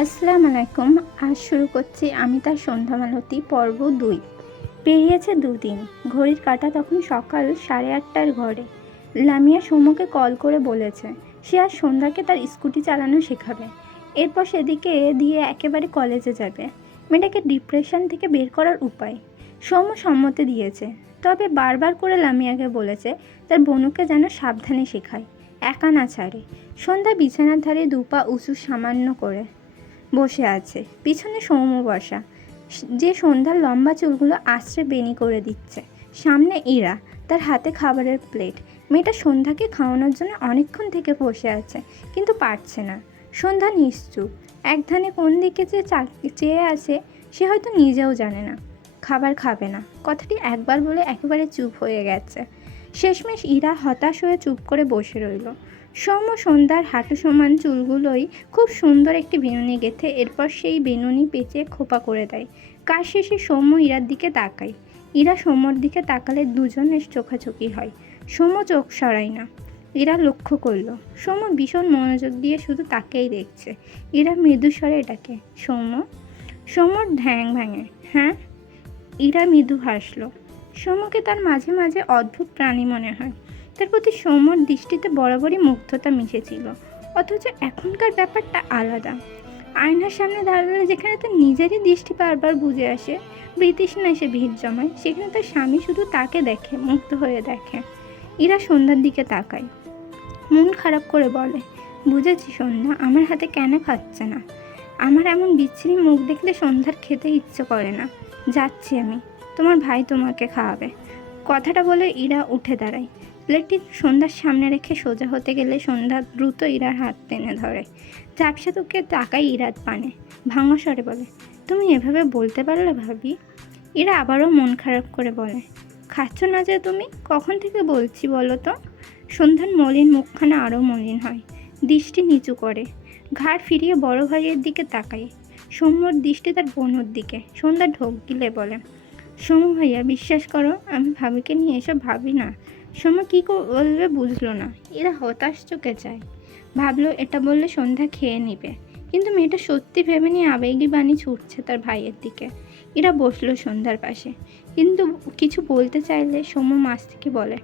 আসসালামু আলাইকুম। আজ শুরু করছি আমি তার সন্ধ্যামালতি পর্ব ২। পেরিয়েছে দুদিন। ঘড়ির কাঁটা তখন সকাল ৮:৩০টার ঘরে। লামিয়া সৌম্যকে কল করে বলেছে সে আজ সন্ধ্যাকে তার স্কুটি চালানো শেখাবে। এরপর সেদিকে দিয়ে একেবারে কলেজে যাবে। মেয়েটাকে ডিপ্রেশন থেকে বের করার উপায়। সৌম্য সম্মতি দিয়েছে, তবে বারবার করে লামিয়াকে বলেছে তার বনুকে যেন সাবধানে শেখায়, একা না ছাড়ে। সন্ধ্যা বিছানার ধারে দুপা উঁচু সামান্য করে বসে আছে, পিছনে সৌম্য বসা, যে সন্ধ্যার লম্বা চুলগুলো আশ্রে বেনি করে দিচ্ছে। সামনে ইরা, তার হাতে খাবারের প্লেট। মেয়েটা সন্ধ্যাকে খাওয়ানোর জন্য অনেকক্ষণ থেকে বসে আছে, কিন্তু পারছে না। সন্ধ্যা নিশ্চুপ, এক ধানে কোন দিকে যে চেয়ে আছে সে হয়তো নিজেও জানে না। খাবার খাবে না কথাটি একবার বলে একেবারে চুপ হয়ে গেছে। শেষমেশ ইরা হতাশ হয়ে চুপ করে বসে রইল। সৌম্য সন্ধ্যার হাঁটু সমান চুলগুলোই খুব সুন্দর একটি বেনুনি গেঁথে এরপর সেই বেনুনি পেঁচে খোপা করে দেয়। কাজ শেষে সৌম্য ইরার দিকে তাকায়। ইরা সৌম্যর দিকে তাকালে দুজনের চোখাচোখি হয়। সৌম্য চোখ সরায় না। ইরা লক্ষ্য করল সৌম্য ভীষণ মনোযোগ দিয়ে শুধু তাকেই দেখছে। ইরা মৃদু স্বরে ডাকে, সৌম্য। সৌম্যর ঢ্যাং ভাঙে। হ্যাঁ? ইরা মৃদু হাসল। সৌম্যকে তার মাঝে মাঝে অদ্ভুত প্রাণী মনে হয়। তার প্রতি সৌম্যর দৃষ্টিতে বরাবরই মুগ্ধতা মিশেছিল, অথচ এখনকার ব্যাপারটা আলাদা। আয়নার সামনে দাঁড়ালে যেখানে তার নিজেরই দৃষ্টি বারবার বুঝে আসে, বৃতৃষ্ণা এসে ভিড় জমায়, সেখানে তার স্বামী শুধু তাকে দেখে, মুগ্ধ হয়ে দেখে। ইরা সন্ধ্যার দিকে তাকায়, মন খারাপ করে বলে, বুঝেছি সন্ধ্যা, আমার হাতে কেন খাচ্ছে না। আমার এমন বিচ্ছিরি মুখ দেখলে সন্ধ্যার খেতে ইচ্ছে করে না। যাচ্ছি আমি, তোমার ভাই তোমাকে খাওয়াবে। কথাটা বলে ইরা উঠে দাঁড়ায়। প্লেটটি সন্ধ্যার সামনে রেখে সোজা হতে গেলে সন্ধ্যা দ্রুত ইরার হাত টেনে ধরে। ঝাপসা তোকে তাকায় ইরার পানে, ভাঙা স্বরে বলে, তুমি এভাবে বলতে পারলে ভাবি? ইরা আবারও মন খারাপ করে বলে, খাচ্ছ না যে তুমি? কখন থেকে বলছি বলো তো? সন্ধ্যার মলিন মুখখানা আরও মলিন হয়, দৃষ্টি নিচু করে, ঘাড় ফিরিয়ে বড় ভাইয়ের দিকে তাকায়। সৌম্যর দৃষ্টি তার বোনের দিকে। সন্ধ্যা ঢোক গিলে বলে, সৌম্য ভাইয়া, বিশ্বাস করো, আমি ভাবিকে নিয়ে এসব ভাবি না। সৌম্য কী বলবে বুঝলো না। এরা হতাশ চোখে চায়। ভাবলো এটা বললে সন্ধ্যা খেয়ে নিবে, কিন্তু মেয়েটা সত্যি ভেবে নিয়ে আবেগী বাণী ছুটছে তার ভাইয়ের দিকে। এরা বসলো সন্ধ্যার পাশে, কিন্তু কিছু বলতে চাইলে সৌম্য মাছ থেকে বলে,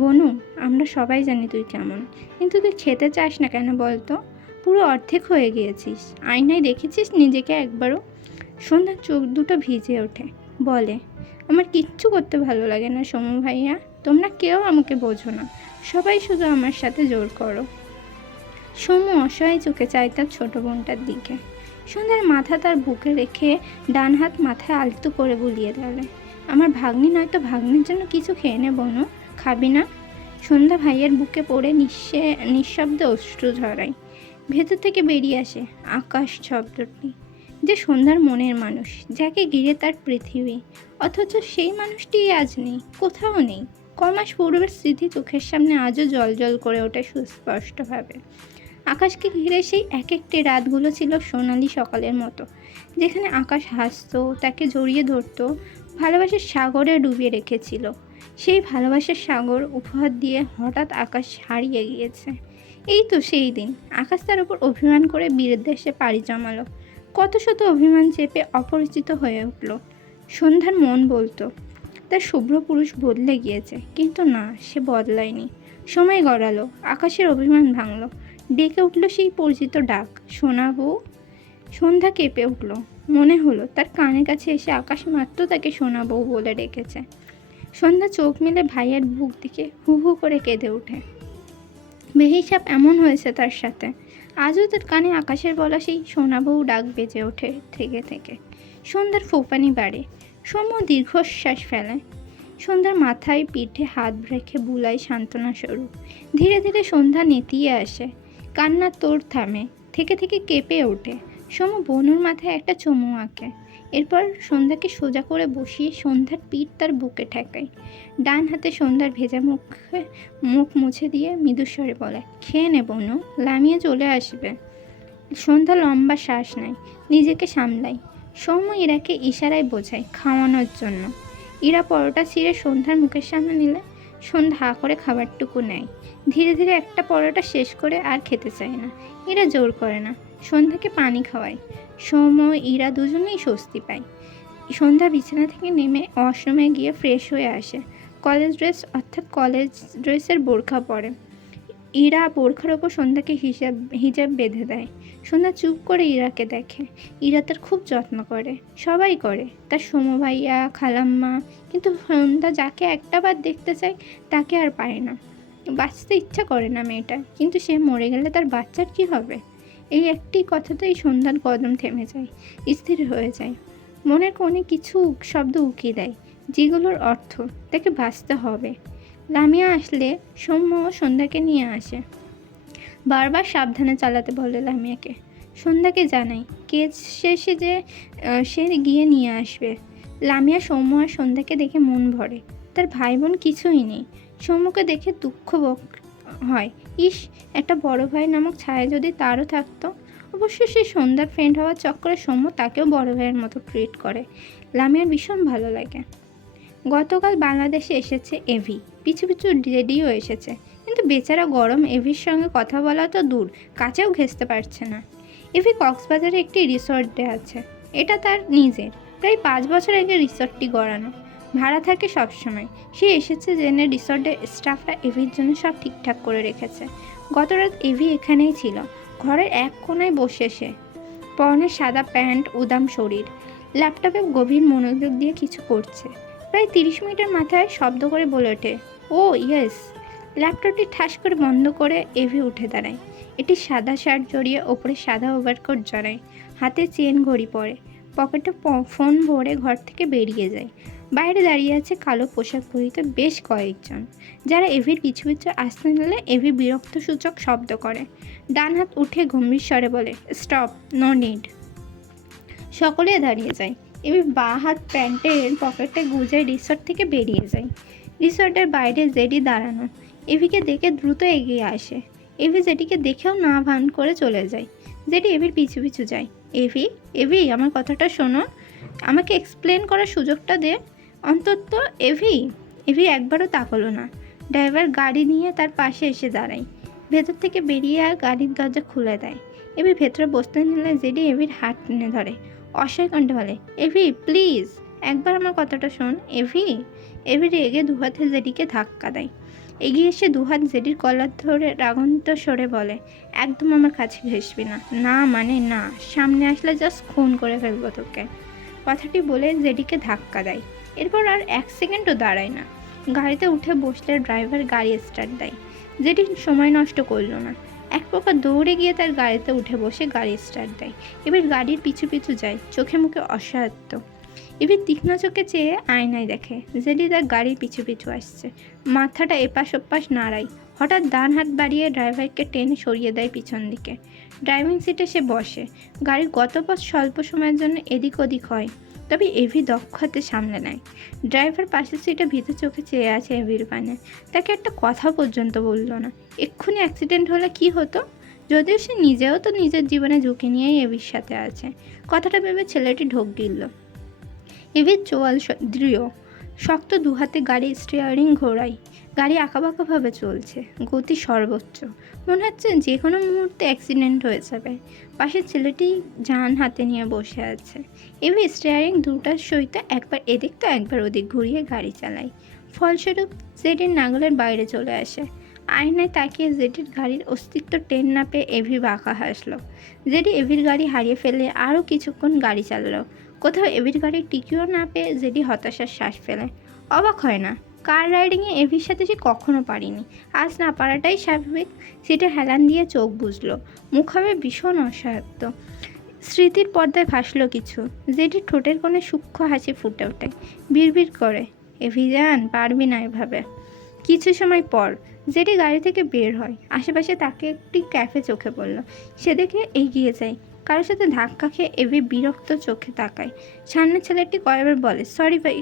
বনু, আমরা সবাই জানি তুই কেমন, কিন্তু তুই খেতে চাস না কেন বলতো? পুরো অর্ধেক হয়ে গিয়েছিস, আয়নায় দেখেছিস নিজেকে একবারও? সন্ধ্যার চোখ দুটো ভিজে ওঠে, বলে, আমার কিচ্ছু করতে ভালো লাগে না সৌম্য ভাইয়া, তোমরা কেউ আমাকে বোঝো না, সবাই শুধু আমার সাথে জোর করো। সৌম্য অসহায় চোখে চায় তার ছোট বোনটার দিকে। সন্ধ্যার মাথা তার বুকে রেখে ডান হাত মাথায় আলতু করে বুলিয়ে দেয়, আমার ভাগ্নি নয়তো ভাগ্নির জন্য কিছু খেয়ে নে বনু, খাবি না? সন্ধ্যা ভাইয়ের বুকে পড়ে নিঃশব্দে অশ্রু ঝরায়। ভেতর থেকে বেরিয়ে আসে আকাশ শব্দটি, যে সন্ধ্যার মনের মানুষ, যাকে ঘিরে তার পৃথিবী, অথচ সেই মানুষটিই আজ নেই, কোথাও নেই। কমাস পূর্বের স্মৃতি চোখের সামনে আজও জল করে ওঠে সুস্পষ্টভাবে। আকাশকে ঘিরে সেই এক একটি রাতগুলো ছিল সোনালি সকালের মতো, যেখানে আকাশ হাসতো, তাকে জড়িয়ে ধরতো, ভালোবাসার সাগরে ডুবিয়ে রেখেছিল। সেই ভালোবাসার সাগর উপহার দিয়ে হঠাৎ আকাশ হারিয়ে গিয়েছে। এই তো সেই দিন আকাশ তার উপর অভিমান করে বিদেশে পাড়ি জমালো। কত শত অভিমান চেপে অপরিচিত হয়ে উঠল। সন্ধ্যার মন বলতো তার শুভ্র পুরুষ বদলে গিয়েছে, কিন্তু না, সে বদলায়নি। সময় গড়ালো, আকাশের অভিমান ভাঙল, ডেকে উঠল সেই পরিচিত ডাক, সোনা বউ। সন্ধ্যা কেঁপে উঠল, মনে হলো তার কানের কাছে এসে আকাশ মাত্র তাকে সোনা বউ বলে ডেকেছে। সন্ধ্যা চোখ মেলে ভাইয়ের বুক দিকে হু হু করে কেঁদে ওঠে। বেহিসাব এমন হয়েছে তার সাথে, আজও তার কানে আকাশের বলা সেই সোনা বউ ডাক বেজে ওঠে থেকে থেকে। সন্ধ্যার ফোঁপানি বাড়ে, সৌম্য দীর্ঘশ্বাস ফেলে। সন্ধ্যার মাথায় পিঠে হাত রেখে বুলায় সান্ত্বনা স্বরূপ। ধীরে ধীরে সন্ধ্যা নেতিয়ে আসে, কান্নার তোড় থামে, থেকে থেকে কেঁপে ওঠে। সৌম্য বনুর মাথায় একটা চুমু আঁকে, এরপর সন্ধ্যাকে সোজা করে বসিয়ে সন্ধ্যার পিঠ তার বুকে ঠেকায়। ডান হাতে সন্ধ্যার ভেজা মুখ মুছে দিয়ে মৃদুস্বরে বলে, খেয়ে নে বনু, লামিয়ে চলে আসবে। সন্ধ্যা লম্বা শ্বাস নেয়, নিজেকে সামলায়। সৌম্য ইরাকে ইশারায় বোঝায় খাওয়ানোর জন্য। ইরা পরোটা ছিঁড়ে সন্ধ্যার মুখের সামনে নিলে সন্ধ্যা হা করে খাবারটুকু নেয়। ধীরে ধীরে একটা পরোটা শেষ করে আর খেতে চায় না। ইরা জোর করে না, সন্ধ্যাকে পানি খাওয়ায়। সৌম্য ইরা দুজনেই স্বস্তি পায়। সন্ধ্যা বিছানা থেকে নেমে ওয়াশরুমে গিয়ে ফ্রেশ হয়ে আসে। কলেজ ড্রেস অর্থাৎ কলেজ ড্রেসের বোরখা পরে। ইরা বোরখার ওপর সন্ধ্যাকে হিজাব বেঁধে দেয়। সন্ধ্যা চুপ করে ইরাকে দেখে। ইরা তার খুব যত্ন করে, সবাই করে, তার সৌম্য ভাইয়া, খালাম্মা। কিন্তু সন্ধ্যা যাকে একটা বার দেখতে চায় তাকে আর পায় না। বাঁচতে ইচ্ছা করে না মেয়েটা, কিন্তু সে মরে গেলে তার বাচ্চার কি হবে? এই একটি কথাতেই সন্ধ্যার কদম থেমে যায়, স্থির হয়ে যায়। মনের কোণে কিছু শব্দ উকি দেয়, যেগুলোর অর্থ তাকে বাঁচতে হবে। লামিয়া আসলে সৌম্য সন্ধ্যাকে নিয়ে আসে। বারবার সাবধানে চালাতে বলে লামিয়াকে। সন্ধ্যাকে জানাই কেস শেষে যে সে গিয়ে নিয়ে আসবে। লামিয়া সৌম্য আর সন্ধ্যাকে দেখে মন ভরে। তার ভাই বোন কিছুই নেই। সৌম্যকে দেখে দুঃখ হয়। ইস, একটা বড় ভাই নামক ছায়া যদি তারও থাকতো। অবশ্য সে সন্ধ্যার ফ্রেন্ড হওয়ার চক্করে সৌম্য তাকেও বড় ভাইয়ের মতো ট্রিট করে। লামিয়ার ভীষণ ভালো লাগে। গতকাল বাংলাদেশে এসেছে এভি, পিছু পিছু জেডিও এসেছে, কিন্তু বেচারা গরম এভির সঙ্গে কথা বলা তো দূর, কাছেও ঘেঁষতে পারছে না। এভি কক্সবাজারে একটি রিসর্টে আছে। এটা তার নিজের, প্রায় 5 বছর আগে রিসর্টটি গড়ানো, ভাড়া থাকে সবসময়। সে এসেছে জেনে রিসর্টের স্টাফরা এভির জন্য সব ঠিকঠাক করে রেখেছে। গত রাত এভি এখানেই ছিল, ঘরের এক কোনায় বসে সে, পরনে সাদা প্যান্ট, উদাম শরীর, ল্যাপটপে গভীর মনোযোগ দিয়ে কিছু করছে। প্রায় 30 মিনিটের মাথায় শব্দ করে বলে ওঠে, ও ইয়েস। ল্যাপটপটি ঠাস করে বন্ধ করে এভি উঠে দাঁড়ায়। এটি সাদা শার্ট জড়িয়ে ওপরে সাদা ওভারকোট জড়ায়, হাতে চেন ঘড়ি পরে, পকেটে ফোন ভরে ঘর থেকে বেরিয়ে যায়। বাইরে দাঁড়িয়ে আছে কালো পোশাক পরিহিত বেশ কয়েকজন, যারা এভির পিছু পিছু আসতে নিলে এভি বিরক্ত সূচক শব্দ করে। ডান হাত উঠে গম্ভীর স্বরে বলে, স্টপ, নো নিড। সকলে দাঁড়িয়ে যায়। এভি বাঁ হাত প্যান্টের পকেটে গুজে রিসর্ট থেকে বেরিয়ে যায়। রিসর্টের বাইরে জেডি দাঁড়ানো। এভিকে দেখে দ্রুত এগিয়ে আসে। এভি জেডিকে দেখেও না ভান করে চলে যায়। জেডি এভির পিছু পিছু যায়। এভি, এভি, আমার কথাটা শোনো, আমাকে এক্সপ্লেন করার সুযোগটা দে অন্তত। এভি এভি একবারও তাকালো না। ড্রাইভার গাড়ি নিয়ে তার পাশে এসে দাঁড়ায়। ভেতর থেকে বেরিয়ে আর গাড়ির দরজা খুলে দেয়। এভি ভেতরে বসতে নিলে জেডি এভির হাত টেনে ধরে, অসহায় কণ্ঠে বলে, এভি প্লিজ, একবার আমার কথাটা শোন। এভি এভি রেগে দুহাতে জেডিকে ধাক্কা দেয়। এগিয়ে এসে দুহাত জেডির কলার ধরে রাগন্ত স্বরে বলে, একদম আমার কাছে ঘেসবি না, না মানে না, সামনে আসলে জাস্ট খুন করে ফেলবো তোকে। কথাটি বলে জেডিকে ধাক্কা দেয়। এরপর আর 1 সেকেন্ডও দাঁড়ায় না। গাড়িতে উঠে বসলে ড্রাইভার গাড়ি স্টার্ট দেয়। জেডি সময় নষ্ট করলো না, এক প্রকার দৌড়ে গিয়ে তার গাড়িতে উঠে বসে গাড়ি স্টার্ট দেয়। এবার গাড়ির পিছু পিছু যায়, চোখে মুখে অসহায়ত্ব। এবার তীক্ষ্ণ চোখে চেয়ে আয়নায় দেখে জেডি তার গাড়ির পিছু পিছু আসছে। মাথাটা এপাশ ওপাশ নাড়ায়। হঠাৎ ডান হাত বাড়িয়ে ড্রাইভারকে টেনে সরিয়ে দেয় পিছন দিকে। ড্রাইভিং সিটে সে বসে। গাড়ির গতিপথ স্বল্প সময়ের জন্য এদিক ওদিক হয়, তবে এভি দক্ষ হাতে সামলে নেয়। ড্রাইভার পাশের সিটে ভীত চোখে চেয়ে আছে এভির পানে। তাকে একটা কথা পর্যন্ত বলল না। এক্ষুনি অ্যাক্সিডেন্ট হলে কি হতো? যদিও সে নিজেও তো নিজের জীবনে ঝুঁকি নিয়েই এভির সাথে আছে। কথাটা ভেবে ছেলেটি ঢোক গিলল। এভির চোয়াল দৃঢ়, শক্ত দুহাতে গাড়ি স্টিয়ারিং ঘোরায়। গাড়ি আঁকাবাঁকাভাবে চলছে, গতি সর্বোচ্চ। মনে হচ্ছে যে কোনো মুহূর্তে অ্যাক্সিডেন্ট হয়ে যাবে। পাশের ছেলেটি জান হাতে নিয়ে বসে আছে। এভি স্টিয়ারিং দুটার সহিত একবার এদিক তো একবার ওদিক ঘুরিয়ে গাড়ি চালায়। ফলস্বরূপ জেডির নাগালের বাইরে চলে আসে। আয়নায় তাকিয়ে জেডির গাড়ির অস্তিত্ব টের না পেয়ে এভি বাঁকা হাসলো। জেডি এভির গাড়ি হারিয়ে ফেলে আরও কিছুক্ষণ গাড়ি চালালো। কোথাও এভির গাড়ি টিকিও না পেয়ে জেডি হতাশার শ্বাস ফেলে। অবাক হয় না, কার রাইডিংয়ে এভির সাথে সে কখনো পারিনি। আজ না পারাটাই স্বাভাবিক। সিটে হেলান দিয়ে চোখ বুঝলো, মুখ হবে ভীষণ অসহায়ত্ব। স্মৃতির পর্দায় ভাসলো কিছু। জেডির ঠোঁটের কোণে সূক্ষ্ম হাসি ফুটে ওঠে। বিড়বিড় করে, এভি জান, পারবি না এভাবে। কিছু সময় পর জেডি গাড়ি থেকে বের হয়। আশেপাশে তাকে একটি ক্যাফে চোখে পড়ল। সে দেখে এগিয়ে যায়। কারোর সাথে ধাক্কা খেয়ে এভি বিরক্ত চোখে তাকায়। সামনের ছেলেটি কয়েকবার বলে, সরি ভাই।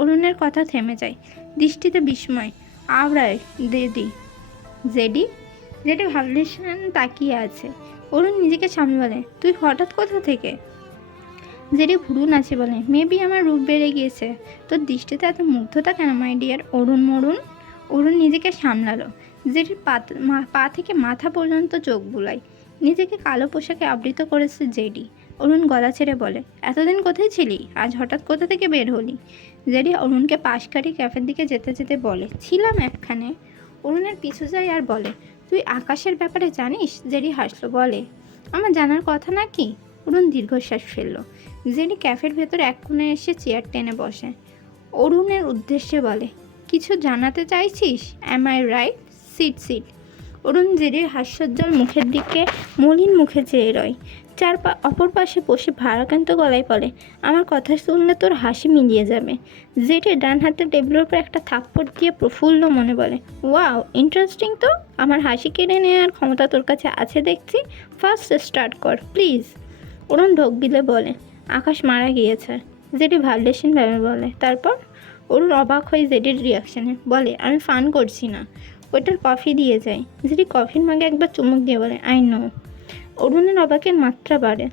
অরুণের কথা থেমে যায়, দৃষ্টিতে বিস্ময়। আওড়ায় দেদি। জেডি জেডি ভাবলেশন তাকিয়ে আছে। অরুণ নিজেকে সামনে বলে, তুই হঠাৎ কোথা থেকে? জেডি ভুরু নাচে বলে, মেবি আমার রূপ বেড়ে গিয়েছে। তোর দৃষ্টিতে এত মুগ্ধতা কেন মাই ডিয়ার? অরুণ নিজেকে সামলালো। জেডির পা থেকে মাথা পর্যন্ত চোখ বুলায়। নিজেকে কালো পোশাকে আবৃত করেছে জেডি। অরুণ গলা ছেড়ে বলে, এতদিন কোথায় ছিলি? আজ হঠাৎ কোথা থেকে বের হলি? জেডি অরুণকে পাশ কাটিয়ে ক্যাফের দিকে যেতে যেতে বলে, ছিলাম একখানে। অরুণের পিছু যায় আর বলে, তুই আকাশের ব্যাপারে জানিস? জেডি হাসলো, বলে, আমার জানার কথা নাকি? অরুণ দীর্ঘশ্বাস ফেলল। জেডি ক্যাফের ভেতর এক কোণে এসে চেয়ার টেনে বসে। অরুণের উদ্দেশ্যে বলে, কিছু জানাতে চাইছিস? Am I right? Sit sit. Arun জেডির হাস্যোজ্জ্বল মুখের দিকে মলিন মুখে চেয়ে রয়। অপর পাশে বসে ভারাক্রান্ত গলায় বলে, আমার কথা শুনলে তোর হাসি মিলিয়ে যাবে। জেডি ডান হাতে টেবিলের উপর একটা থাপ্পড় দিয়ে প্রফুল্ল মনে বলে, ওয়াও, ইন্টারেস্টিং তো। আমার হাসি কেড়ে নেওয়ার ক্ষমতা তোর কাছে আছে দেখছি। ফার্স্ট স্টার্ট কর প্লিজ। অরুণ ঢোক গিলে বলে, আকাশ মারা গিয়েছে। জেডি ভাবলেশীনভাবে বলে, তারপর? অরুণ অবাক হয়ে জেডির রিয়াকশানে বলে, আমি ফান করছি না। ওইটার কফি দিয়ে যায়। জেডি কফির মাগে একবার চুমুক দিয়ে বলে, আই নো। অরুণের অবাকের মাত্রা বাড়ে।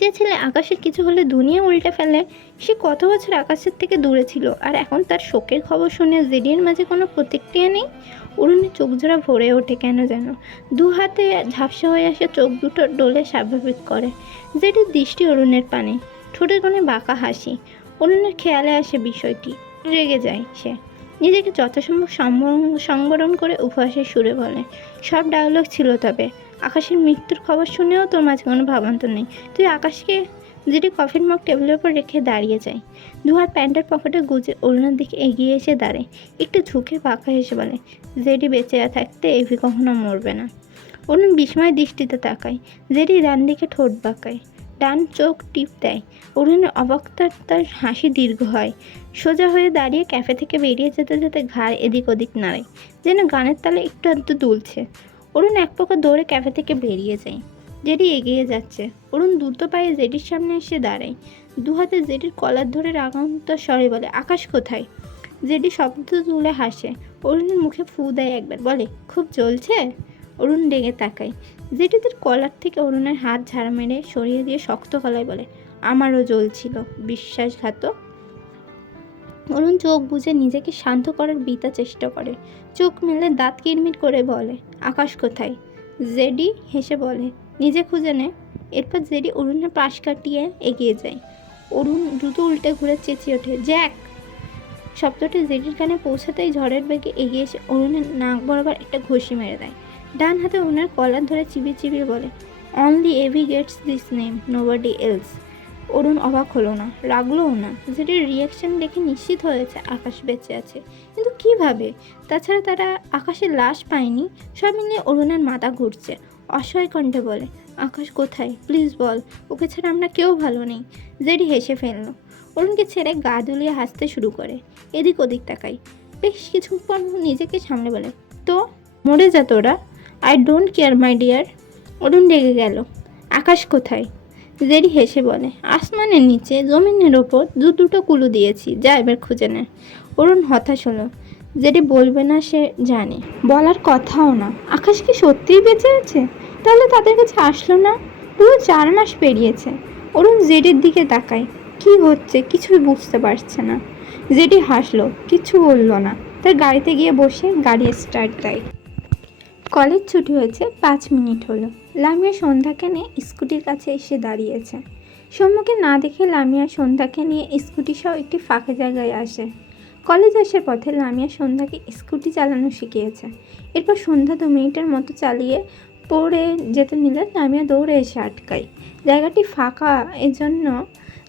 যে ছেলে আকাশের কিছু হলে দুনিয়া উল্টে ফেলে, সে কত বছর আকাশের থেকে দূরে ছিল, আর এখন তার শোকের খবর শুনে জেডির মাঝে কোনো প্রতিক্রিয়া নেই। অরুণের চোখ জোড়া ভরে ওঠে কেন যেন। দু হাতে ঝাপসা হয়ে আসে, চোখ দুটো ডোলে স্বাভাবিক করে। জেডির দৃষ্টি অরুণের পানে, ঠোঁটের কোণে বাঁকা হাসি। অরুণের খেয়ালে আসে বিষয়টি। রেগে যায় সে। নিজেকে যথাসম্ভব সংবরণ করে উপহাসের সুরে বলে, সব ডায়লগ ছিল তবে। আকাশের মৃত্যুর খবর শুনেও তোর মাঝে কোনো ভাবান্তর নেই। তুই আকাশকে। যেটি কফির মগ টেবিলের উপর রেখে দাঁড়িয়ে যায়। দুহাত প্যান্টের পকেটে গুজে অরুণের দিকে এগিয়ে এসে দাঁড়ায়। একটু ঝুঁকে পাখা হেসে বলে, জেডি বেঁচে থাকতে এভি কখনো মরবে না। অরুণ বিস্ময় দৃষ্টিতে তাকায়। জেডি ডান দিকে ঠোঁট বাঁকায়, ডান চোখ টিপ দেয়। অরুণের অবাকতার তার হাসি দীর্ঘ হয়। সোজা হয়ে দাঁড়িয়ে ক্যাফে থেকে বেরিয়ে যেতে যেতে ঘাড় এদিক ওদিক নাড়ায়, যেন গানের তালে একটু আধটু দুলছে। অরুণ এক প্রকার দৌড়ে ক্যাফে থেকে বেরিয়ে যায়। জেডি এগিয়ে যাচ্ছে। অরুণ দ্রুত পায়ে জেডির সামনে এসে দাঁড়ায়। দু হাতে জেডির কলার ধরে রাগান্ত স্বরে বলে, আকাশ কোথায়? জেডি শব্দ তুলে হাসে। অরুণের মুখে ফু দেয় একবার, বলে, খুব জ্বলছে? অরুণ রেগে তাকায়। জেডি তার কলার থেকে অরুণের হাত ঝাড়া মেরে সরিয়ে দিয়ে শক্ত গলায় বলে, আমারও জ্বলছিল, বিশ্বাসঘাতক। অরুণ চোখ বুজে নিজেকে শান্ত করার বৃথা চেষ্টা করে। চোখ মেলে দাঁত কিরমির করে বলে, আকাশ কোথায়? জেডি হেসে বলে, নিজে খুঁজে নে। এরপর জেডি অরুণের পাশ কাটিয়ে এগিয়ে যায়। অরুণ দ্রুত উল্টে ঘুরে চেঁচিয়ে ওঠে, জ্যাক। শব্দটি জেডির কানে পৌঁছাতেই ঝড়ের বেগে এগিয়ে এসে অরুণের নাক বরাবর একটা ঘুষি মেরে দেয়। ডান হাতে অরুণের কলার ধরে চিবিয়ে চিবিয়ে বলে, only AV gets this name, nobody else. Arun অবাক হলো না, রাগলোও না। জেডির রিয়াকশন দেখে নিশ্চিত হয়েছে আকাশ বেঁচে আছে, কিন্তু কিভাবে? তাছাড়া তারা আকাশের লাশ পায়নি। সব মিলিয়ে অরুণের মাথা ঘুরছে। অসহায় কণ্ঠে বলে, আকাশ কোথায়? প্লিজ বল, ওকে ছাড়া আমরা কেউ ভালো নেই। জেডি হেসে ফেললো। অরুণকে ছেড়ে গা দুলিয়ে হাসতে শুরু করে। এদিক ওদিক তাকাই। বেশ কিছুক্ষণ নিজেকে সামনে বলে, তো মরে যা তোরা, I don't care my dear. Arun রেগে গেল, আকাশ কোথায়? জেডি হেসে বলে, আসমানের নিচে, জমিনের ওপর, দুটো কুলু দিয়েছি, যা এবার খুঁজে নে। অরুণ হতাশ হলো। জেডি বলবে না সে জানে, বলার কথাও না। আকাশ কি সত্যিই বেঁচে আছে? তাহলে তাদের কাছে আসলো না? পুরো 4 মাস পেরিয়েছে। অরুণ জেডির দিকে তাকায়। কি হচ্ছে কিছুই বুঝতে পারছে না। জেডি হাসলো, কিছু বলল না। তার গাড়িতে গিয়ে বসে গাড়ি স্টার্ট দেয়। কলেজ ছুটি হয়েছে 5 মিনিট হলো। লামিয়া সন্ধ্যাকে নিয়ে স্কুটির কাছে এসে দাঁড়িয়েছে। সম্মুখে না দেখে লামিয়া সন্ধ্যাকে নিয়ে স্কুটি সহ একটি ফাঁকা জায়গায় আসে। কলেজ আসার পথে লামিয়া সন্ধ্যাকে স্কুটি চালানো শিখিয়েছে। এরপর সন্ধ্যা 2 মিনিটের মতো চালিয়ে পড়ে যেতে নিলে লামিয়া দৌড়ে এসে আটকায়। জায়গাটি ফাঁকা, এজন্য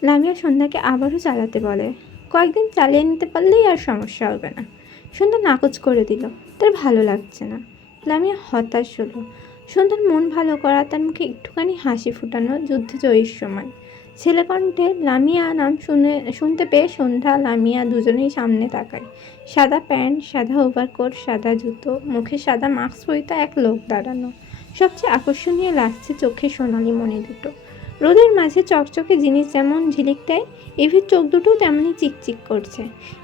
লামিয়া সন্ধ্যাকে আবারও চালাতে বলে। কয়েকদিন চালিয়ে নিতে পারলেই আর সমস্যা হবে না। সন্ধ্যা নাকচ করে দিল, তার ভালো লাগছে না। লামিয়া হতাশ হলো। সন্ধ্যার মন ভালো করা, তার মুখে একটুখানি হাসি ফুটানো যুদ্ধে জয়ীর সমান। ছেলে কণ্ঠে লামিয়া নাম শুনতে পেয়ে সন্ধ্যা লামিয়া দুজনেই সামনে তাকায়। সাদা প্যান্ট, সাদা ওভারকোট, সাদা জুতো, মুখে সাদা মাস্ক পরিতা এক লোক দাঁড়ানো। সবচেয়ে আকর্ষণীয় লাগছে চোখে সোনালি মণি দুটো। রোদের মাঝে চকচকে জিনিস যেমন ঝিলিক দেয়, এভির চোখ দুটোও তেমনই চিকচিক করছে।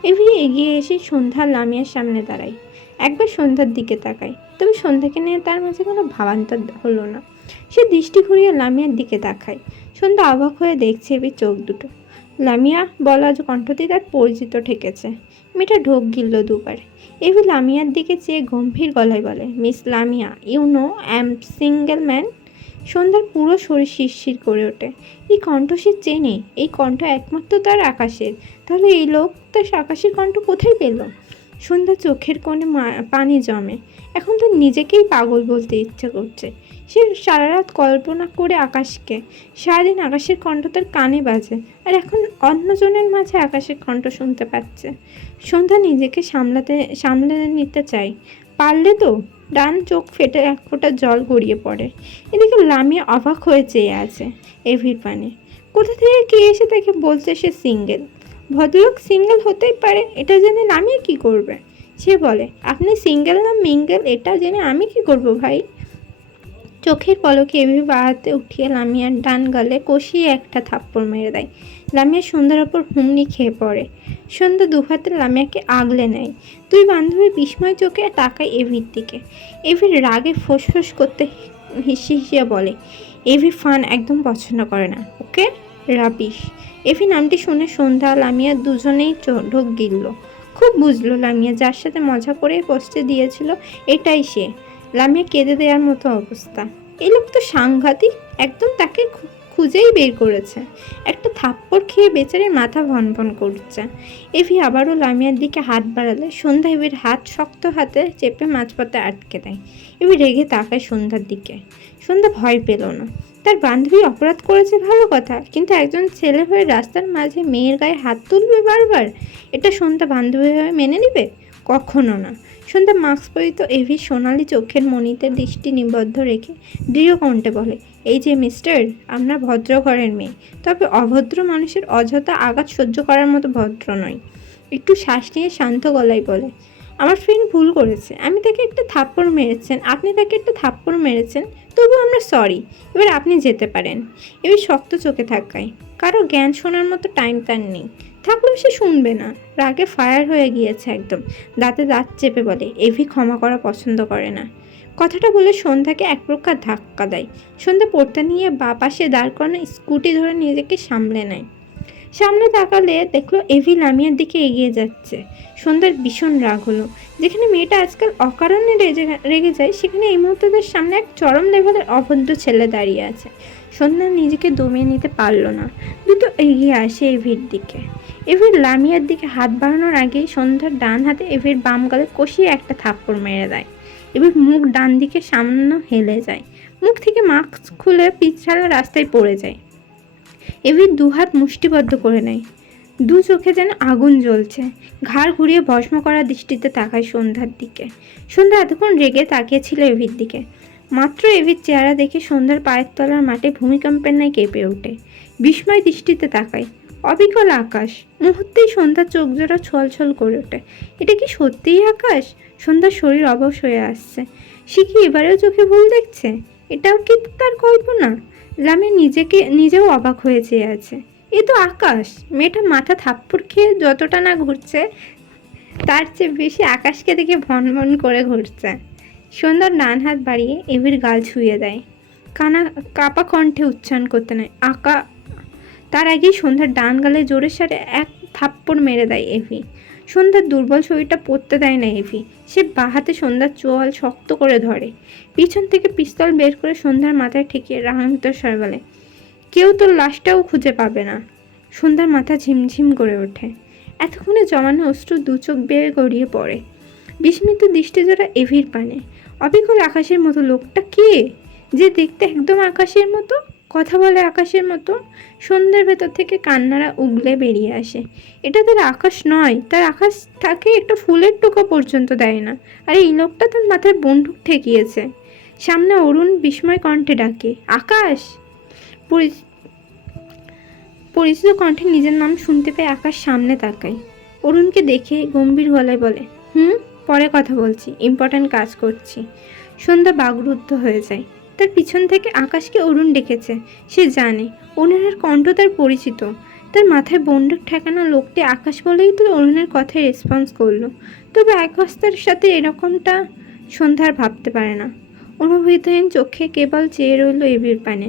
এভি এগিয়ে এসে সন্ধ্যা লামিয়ার সামনে দাঁড়ায়। একবার সন্ধ্যার দিকে তাকায়, তবে সন্ধ্যাকে নিয়ে তার মাঝে কোনো ভাবান্তর হলো না। সে দৃষ্টি ঘুরিয়ে লামিয়ার দিকে তাকায়। সন্ধ্যা অবাক হয়ে দেখছে এভির চোখ দুটো। লামিয়া বলা কণ্ঠটি তার পরিচিত ঠেকেছে। মেয়েটা ঢোক গিলল দুবার। এভি লামিয়ার দিকে চেয়ে গম্ভীর গলায় বলে, Miss Lamia, you know I am single man. সন্ধ্যার পুরো শরীর শিরশির করে ওঠে। এই কণ্ঠ সে চেনে, এই কণ্ঠ একমাত্র তার আকাশের। তাহলে এই লোক তার আকাশের কণ্ঠ কোথায় পেল? সন্ধ্যা চোখের কোণে পানি জমে। এখন তো নিজেকেই পাগল বলতে ইচ্ছে করছে। সে সারা রাত কল্পনা করে আকাশকে, সারাদিন আকাশের কণ্ঠ তার কানে বাজে, আর এখন অন্যজনের মাঝে আকাশের কণ্ঠ শুনতে পাচ্ছে। সন্ধ্যা নিজেকে সামলে নিতে চায়। পারলে তো। ডান চোখ ফেটে এক ফোঁটা জল গড়িয়ে পড়ে। এদিকে লামিয়া অবাক হয়ে চেয়ে আছে এভির পানে। কোথা থেকে কে এসে তাকে বলছে সে সিঙ্গেল। ভদ্রলোক সিঙ্গেল হতেই পারে, এটা জেনে লামিয়া কি করবে? সে বলে, আপনি সিঙ্গেল না মিঙ্গেল এটা জেনে আমি কি করব ভাই? চোখের পলকে এভাবে বাড়াতে উঠিয়ে লামিয়ার ডান গালে কষিয়ে একটা থাপ্পড় মেরে দেয়। লামিয়া সন্ধ্যার ওপর হুমড়ি খেয়ে পড়ে। সন্ধ্যা দুহাতে লামিয়াকে আগলে নেয়। দুই বান্ধবী বিস্ময় চোখে তাকায় এভির দিকে। এভির রাগে ফোঁস করতে হিসিয়ে বলে, এভি ফান একদম পছন্দ করে না, ওকে? রাবিশ। এভি নামটি শুনে সন্ধ্যা লামিয়া দুজনেই ঢোক গিলল। খুব বুঝলো লামিয়া যার সাথে মজা করে পোস্টে দিয়েছিল এটাই সে। লামিয়া কেঁদে দেওয়ার মতো অবস্থা। এই লোক তো সাংঘাতিক, একদম তাকে খুঁজেই বের করেছে। একটা থাপ্পড় খেয়ে বেচারে মাথা ভনভন করছে। এভি আবারও লামিয়ার দিকে হাত বাড়ালে সন্ধ্যা এভির হাত শক্ত হাতে চেপে মাঝপথে আটকে দেয়। এভি রেগে তাকায় সন্ধ্যার দিকে। সন্ধ্যা ভয় পেল না। তার বান্ধবী অপরাধ করেছে ভালো কথা, কিন্তু একজন ছেলে হয়ে রাস্তার মাঝে মেয়ের গায়ে হাত তুলবে বারবার, এটা সন্ধ্যা বান্ধবী হয়ে মেনে নিবে? কখনো না। সন্ধ্যা মাস্ক পরিত এভির সোনালি চোখের মণিতে দৃষ্টি নিবদ্ধ রেখে দৃঢ় কণ্ঠে বলে, এই যে মিস্টার, আপনার ভদ্র ঘরের মেয়ে, তবে অভদ্র মানুষের অযথা আঘাত সহ্য করার মতো ভদ্র নয়। একটু শ্বাস নিয়ে শান্ত গলায় বলে, আমার ফ্রেন্ড ভুল করেছে, আমি তাকে একটা থাপ্পড় মেরেছেন, আপনি তাকে একটা থাপ্পড় মেরেছেন, তবু আমরা সরি, এবার আপনি যেতে পারেন। এবার শক্ত চোখে থাকায় কারো জ্ঞান শোনার মতো টাইম তার নেই, থাকলেও সে শুনবে না। রাগে ফায়ার হয়ে গিয়েছে একদম। দাঁতে দাঁত চেপে বলে, এভি ক্ষমা করা পছন্দ করে না। কথাটা বলে সন্ধ্যাকে এক প্রকার ধাক্কা দেয়। সন্ধ্যা পড়তে নিয়ে বা পাশে দাঁড় করানো স্কুটি ধরে নিজেকে সামলে নেয়। সামনে তাকালে দেখলো এভি লামিয়ার দিকে এগিয়ে যাচ্ছে। সন্ধ্যার ভীষণ রাগ হলো। যেখানে মেয়েটা আজকাল অকারণে রেগে যায়, সেখানে এই মুহূর্তে তার সামনে এক চরম লেভেলের অভদ্র ছেলে দাঁড়িয়ে আছে। সন্ধ্যা নিজেকে দমিয়ে নিতে পারলো না, দ্রুত এগিয়ে আসে এভির দিকে। এভির লামিয়ার দিকে হাত বাড়ানোর আগেই সন্ধ্যার ডান হাতে এভির বাম গালে কষিয়ে একটা থাপ্পড় মেরে দেয়। এভির মুখ ডান দিকে সামান্য হেলে যায়। মুখ থেকে মাস্ক খুলে পিছালা রাস্তায় পড়ে যায়। এভির দুহাত মুষ্টিবদ্ধ করে নেয়। দু চোখে যেন আগুন জ্বলছে। ঘাড় ঘুরিয়ে ভস্ম করা দৃষ্টিতে তাকায় সন্ধ্যার দিকে। সন্ধ্যা এতক্ষণ রেগে তাকিয়েছিল এভির দিকে। মাত্র এভির চেহারা দেখে সন্ধ্যার পায়ের তলার মাঠে ভূমিকম্পের ন্যায় কেঁপে ওঠে। বিস্ময় দৃষ্টিতে তাকায়। অবিকল আকাশ। মুহূর্তেই সন্ধ্যার চোখ জোড়া ছলছল করে ওঠে। এটা কি সত্যিই আকাশ? সন্ধ্যার শরীর অবশ হয়ে আসছে। সে কি এবারেও চোখে ভুল দেখছে? এটাও কি তার কল্পনা? লামিয়া নিজেও অবাক হয়ে চেয়ে আছে। এ তো আকাশ। মেয়েটা মাথা থাপ্পড় খেয়ে যতটা না ঘুরছে, তার চেয়ে বেশি আকাশকে দেখে ভন করে ঘুরছে। সন্ধ্যার ডান হাত বাড়িয়ে এভির গাল ছুঁয়ে দেয়। কাপা কণ্ঠে উচ্চারণ করতে নেয়, আকা। তার আগেই সন্ধ্যার ডান গালে জোরের সাথে এক থাপ্পড় মেরে দেয় এভি। সন্ধ্যার দুর্বল শরীরটা পড়তে দেয় না এভি। সে বাঁ হাতে সন্ধ্যার চোয়াল শক্ত করে ধরে। পিছন থেকে পিস্তল বের করে সন্ধ্যার মাথায় ঠেকিয়ে রাগান্বিত স্বরে বলে, কেউ তোর লাশটাও খুঁজে পাবে না। সন্ধ্যার মাথা ঝিমঝিম করে ওঠে। এতক্ষণে জমানো অশ্রু দু চোখ বেয়ে গড়িয়ে পড়ে। বিস্মিত দৃষ্টি জোড়া এভির পানে। অবিকল আকাশের মতো লোকটা কে, যে দেখতে একদম আকাশের মতো, কথা বলে আকাশের মতো? সন্ধ্যার ভেতর থেকে কান্নারা উগলে বেরিয়ে আসে। এটা তার আকাশ নয়, তার আকাশ তাকে একটা ফুলের টোকা পর্যন্ত দেয় না। আর এই লোকটা তার মাথায় বন্দুক ঠেকিয়েছে। সামনে অরুণ বিস্ময় কণ্ঠে ডাকে, আকাশ। পরিচিত কণ্ঠে নিজের নাম শুনতে পেয়ে আকাশ সামনে তাকায়। অরুণকে দেখে গম্ভীর গলায় বলে, পরে কথা বলছি, ইম্পর্ট্যান্ট কাজ করছি। সন্ধ্যা বাগরুদ্ধ হয়ে যায়। তার পিছন থেকে আকাশকে অরুণ ডেকেছে। সে জানে অরুণের কণ্ঠ তার পরিচিত। তার মাথায় বন্দুক ঠেকানো লোকটি আকাশ বলেই তো অরুণের কথায় রেসপন্স করলো। তবে আকাশের সাথে এরকমটা সন্ধ্যা আর ভাবতে পারে না। অনুভূতিহীন চোখে কেবল চেয়ে রইল এভির পানে।